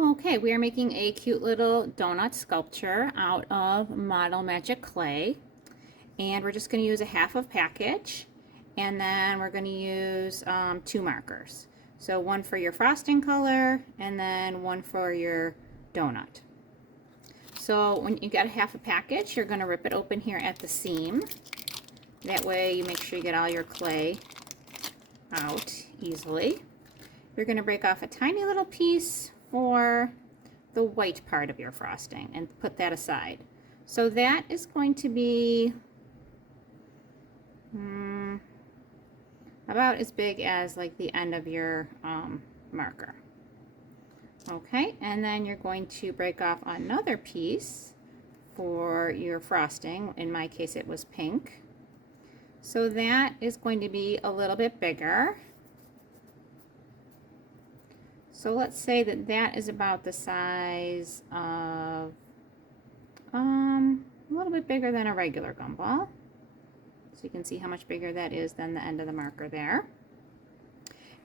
Okay, we are making a cute little donut sculpture out of Model Magic clay, and we're just going to use a half of package, and then we're going to use two markers. So one for your frosting color and then one for your donut. So when you got a half a package, you're going to rip it open here at the seam. That way you make sure you get all your clay out easily. You're going to break off a tiny little piece for the white part of your frosting and put that aside. So that is going to be about as big as like the end of your marker. Okay, and then you're going to break off another piece for your frosting. In my case it was pink. So that is going to be a little bit bigger. So let's say that that is about the size of a little bit bigger than a regular gumball. So you can see how much bigger that is than the end of the marker there.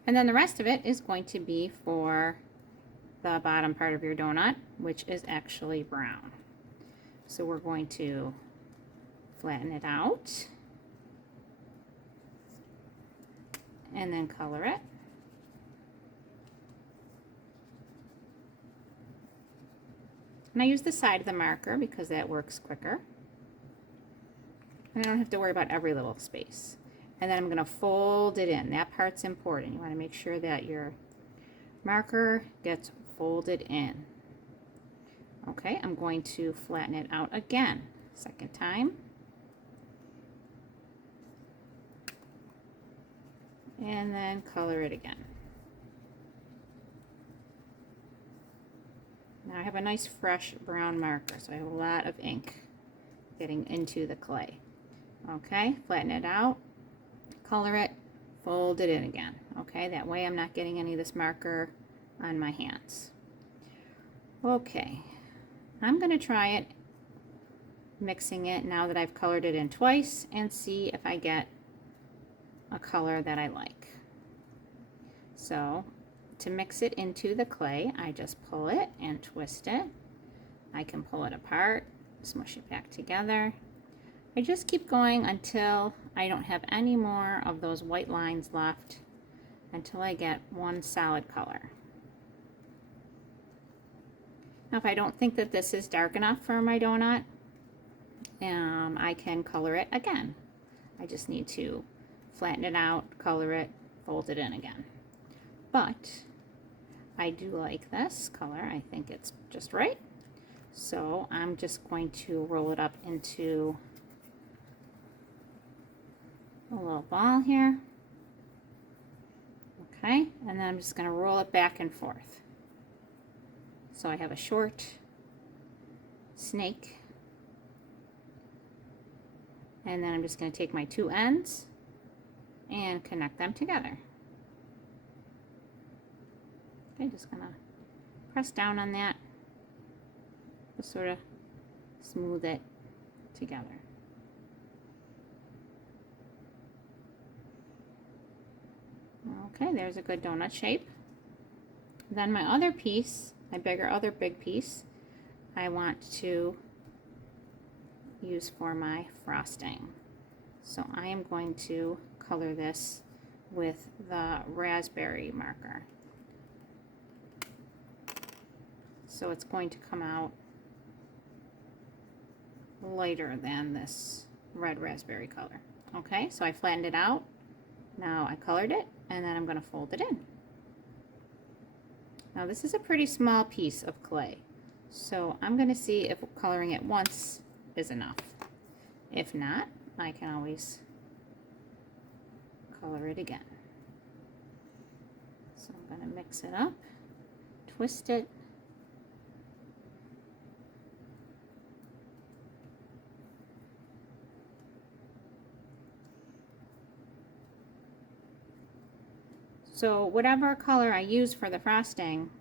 And then the rest of it is going to be for the bottom part of your donut, which is actually brown. So we're going to flatten it out and then color it. And I use the side of the marker because that works quicker. And I don't have to worry about every little space. And then I'm going to fold it in. That part's important. You want to make sure that your marker gets folded in. Okay, I'm going to flatten it out again, second time. And then color it again. Now I have a nice fresh brown marker, so I have a lot of ink getting into the clay. Okay, flatten it out, color it, fold it in again. Okay, that way I'm not getting any of this marker on my hands. Okay, I'm going to try it mixing it now that I've colored it in twice and see if I get a color that I like. So to mix it into the clay, I just pull it and twist it. I can pull it apart, smush it back together. I just keep going until I don't have any more of those white lines left, until I get one solid color. Now if I don't think that this is dark enough for my donut, I can color it again. I just need to flatten it out, color it, fold it in again. But I do like this color. I think it's just right. So I'm just going to roll it up into a little ball here. Okay, and then I'm just going to roll it back and forth. So I have a short snake. And then I'm just going to take my two ends and connect them together. Okay, just going to press down on that to sort of smooth it together. Okay, there's a good donut shape. Then my other piece, my other big piece, I want to use for my frosting. So I am going to color this with the raspberry marker. So it's going to come out lighter than this red raspberry color. Okay, so I flattened it out. Now I colored it, and then I'm going to fold it in. Now this is a pretty small piece of clay, so I'm going to see if coloring it once is enough. If not, I can always color it again. So I'm going to mix it up, twist it, so whatever color I use for the frosting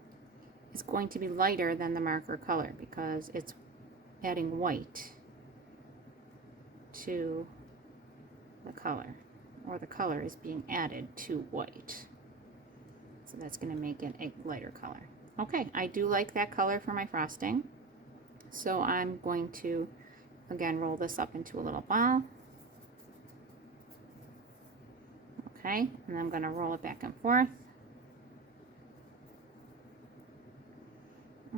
is going to be lighter than the marker color because it's adding white to the color, or the color is being added to white. So that's going to make it a lighter color. Okay, I do like that color for my frosting. So I'm going to, again, roll this up into a little ball. Okay, and I'm going to roll it back and forth.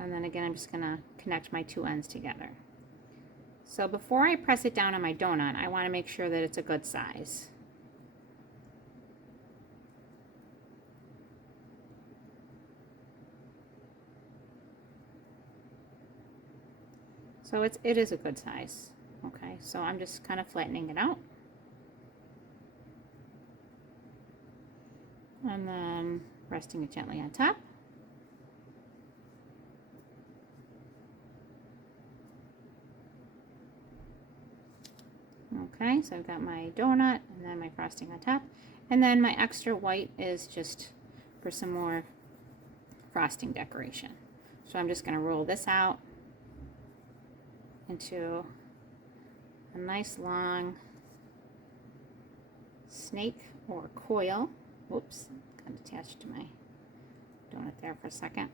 And then again, I'm just going to connect my two ends together. So before I press it down on my donut, I want to make sure that it's a good size. So it is a good size. Okay, so I'm just kind of flattening it out. And then resting it gently on top. Okay, so I've got my donut and then my frosting on top. And then my extra white is just for some more frosting decoration. So I'm just going to roll this out into a nice long snake or coil. Whoops, got attached to my donut there for a second.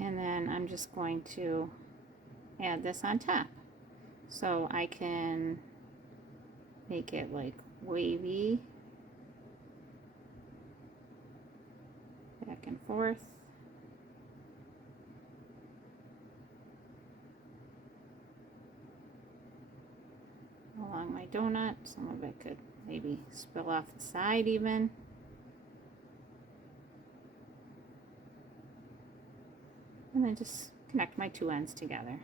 And then I'm just going to add this on top. So I can make it like wavy back and forth. Along my donut. Some of it could maybe spill off the side even. And then just connect my two ends together.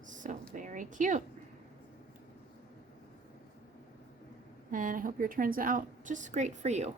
So very cute. And I hope your turns out just great for you.